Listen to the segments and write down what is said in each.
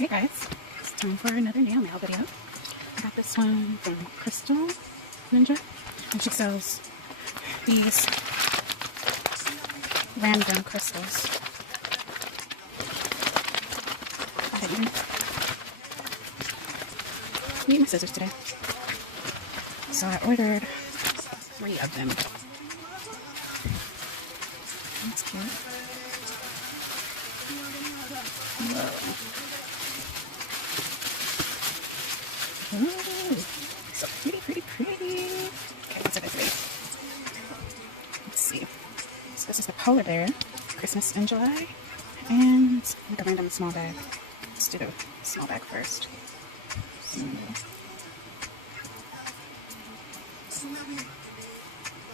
Hey guys, it's time for another nail mail video. I got this one from CrystalNinja, and she sells these random crystals. I didn't need my scissors today, so I ordered 3 of them. That's cute. Whoa. Ooh, so pretty. Okay, what's this thing? Let's see. So this is the polar bear, Christmas in July, and like a random small bag. Let's do the small bag first. So,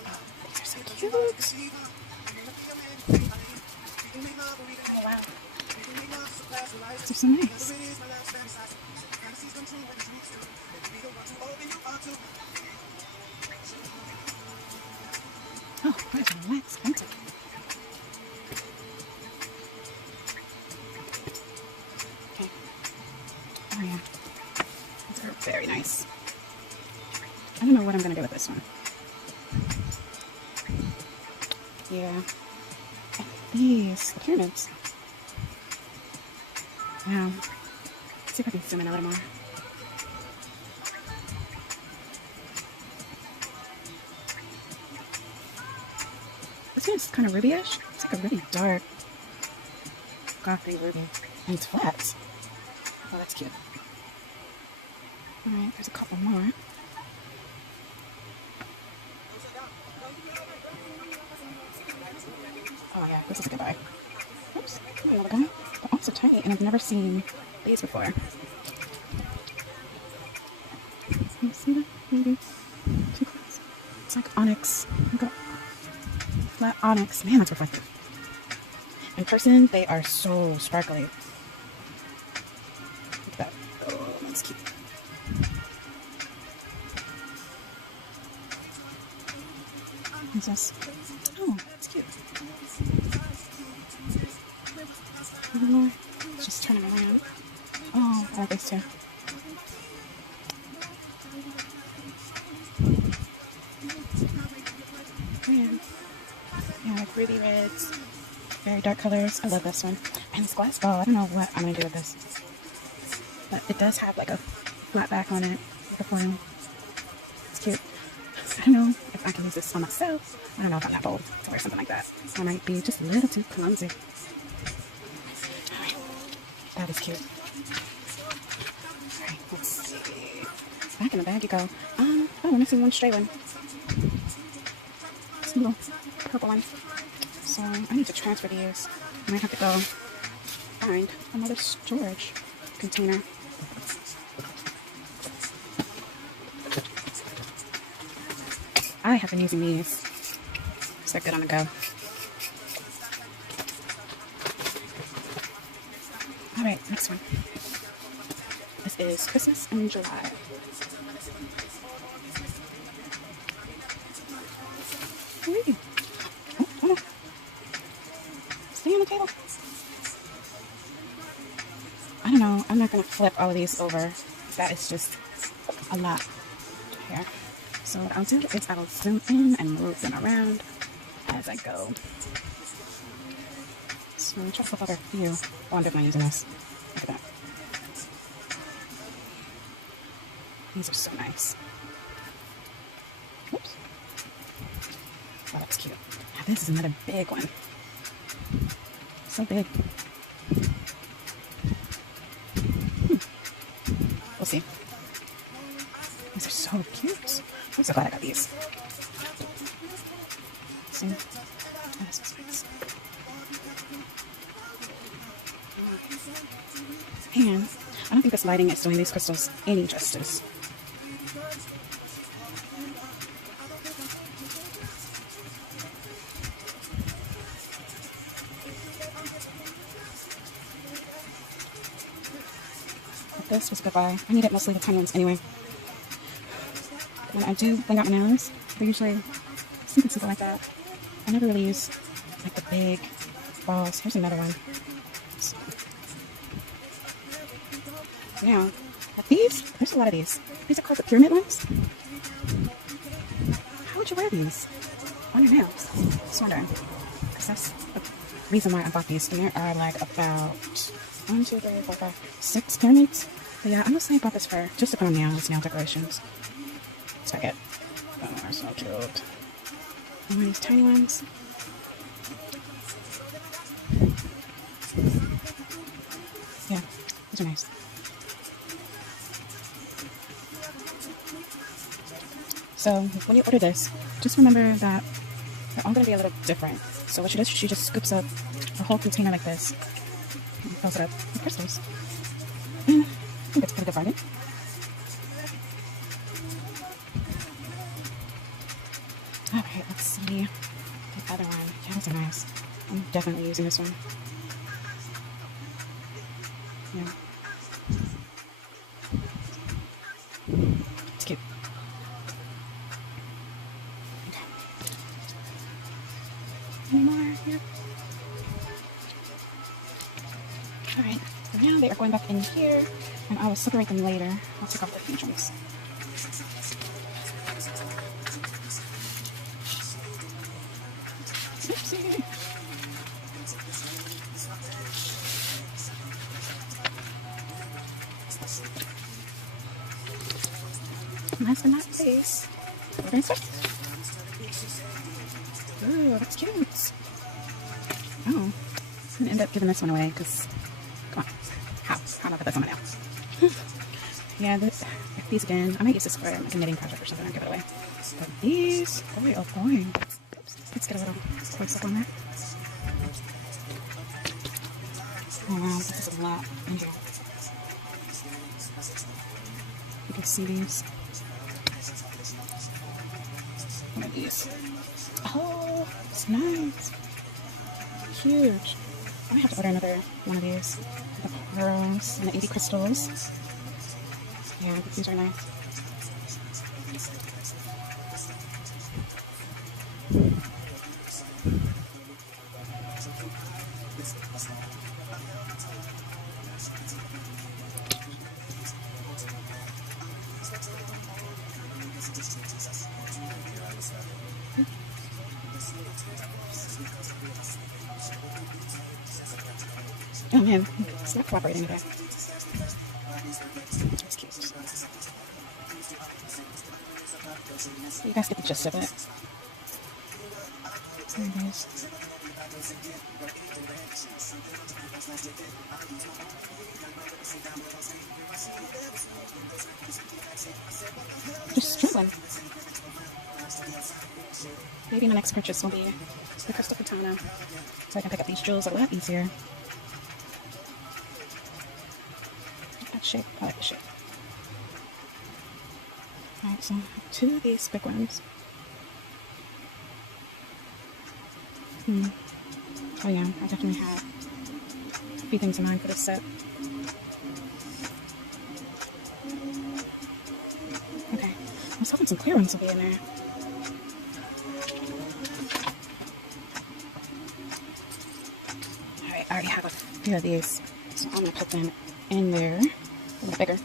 oh, these are so cute. Oh wow. These are so nice. Oh, there's a nice expensive. Okay. Oh yeah. These are very nice. I don't know what I'm gonna do with this one. Yeah. And these, the pyramids. Wow. Let's see if I can zoom in a little more. This one's kind of ruby-ish. It's like a really dark, gothy ruby. And it's flat. Oh, that's cute. Alright, there's a couple more. Oh yeah, this is a good buy. Oops, another guy. They're also tiny, and I've never seen these before. Can you see that? Maybe too close. It's like onyx. Look at flat onyx. Man, that's reflective. In person, they are so sparkly. Look at that. Oh, that's cute. What's this? Oh, that's cute. A little more. Just turn them around. Oh, I like these too. Yeah, like ruby reds. Very dark colors. I love this one. And this glass ball, I don't know what I'm going to do with this. But it does have like a flat back on it. Like a foil. It's cute. I don't know if I can use this on myself. I don't know if I'm that bold to wear something like that. I might be just a little too clumsy. Alright. That is cute. Alright, let's see. Back in the bag you go. Oh, we're missing one stray one. This little purple one. So I need to transfer these. I might have to go find another storage container. I have been using these. So they're good on the go. Alright, next one. This is Christmas in July. Ooh. Oh. Stay on the table. I don't know. I'm not going to flip all of these over. That is just a lot here. So what I'll do is I'll zoom in and move them around as I go. So I'm trying to flip over a few. Oh, I'm definitely using this. Look at that. These are so nice. Oops. Oh, that's cute. Now this is another big one. So big. We'll see. These are so cute. I'm so glad I got these. See? That is so nice. And I don't think this lighting is doing these crystals any justice. This was a good buy. I needed mostly the tiny ones anyway. When I do bling out my nails, they're usually something like that. I never really use like the big balls. Here's another one. So, Yeah. But these, there's a lot of these. These are called the pyramid ones. How would you wear these on your nails? Just wondering. Because that's the reason why I bought these. And there are like about 1, 2, 3, 4, 5, 6 pyramids. But yeah, I'm gonna say I bought this for just to put on nails, nail decorations. Check it. Oh, they're so cute. And these tiny ones. Yeah, these are nice. So when you order this, just remember that they're all going to be a little different. So what she does, she just scoops up a whole container like this and fills it up with crystals. And I think it's pretty good bargain. Alright, let's see the other one. Yeah, those are nice. I'm definitely using this one. Yeah. It's cute. Okay. Any more here? Alright, so now they are going back in here, and I will separate them later. I'll take off the huge ones. Oopsie. Last but not least, we're going to start. Ooh, that's cute. Oh, I'm going to end up giving this one away because, come on, how am I put this on my nail? Yeah, these again, I might use this for like a knitting project or something and give it away. But these, boy, oh boy. Let's get a little close up on that. Oh wow, this is a lot in here. You can see these. One of these. Oh, it's nice. Huge. I might have to order another one of these. The pearls and the 80 crystals. Yeah, these are nice. Oh man, it's not cooperating today. That's cute. You guys get the gist of it. There it is. Just struggling. Maybe my next purchase will be the crystal katana, so I can pick up these jewels a lot easier. That shape, I like the shape. Alright, so 2 of these big ones. Oh yeah, I definitely have a few things in mind for this set. Okay, I was hoping some clear ones will be in there. Alright, I already have a few of these, so I'm going to put them in there, a little bigger,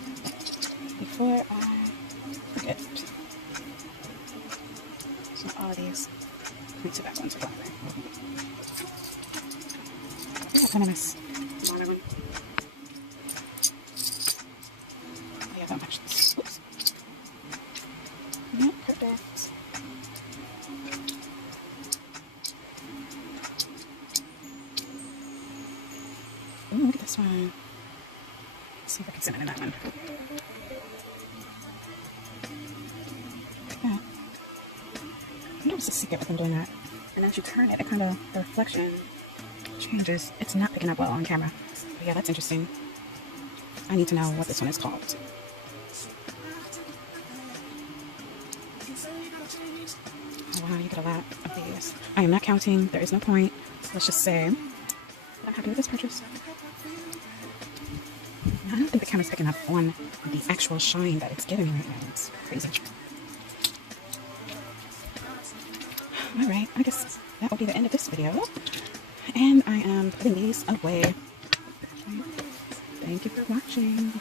before I forget. So all of these, let me see if that one's black. Yeah, kind of nice. Smaller one. Oh yeah, that matches. Oops. Yep, perfect. Ooh, look at this one. Let's see if I can send it in that one. Yeah. I wonder what's the secret with them doing that. And as you turn it, it kind of, the reflection changes. It's not picking up well on camera. But yeah, that's interesting. I need to know what this one is called. Oh wow, you get a lot of these. I am not counting. There is no point. Let's just say that I'm happy with this purchase. I don't think the camera's picking up on the actual shine that it's giving me right now. It's crazy. Alright, I guess that will be the end of this video. And I am putting these away. Thank you for watching.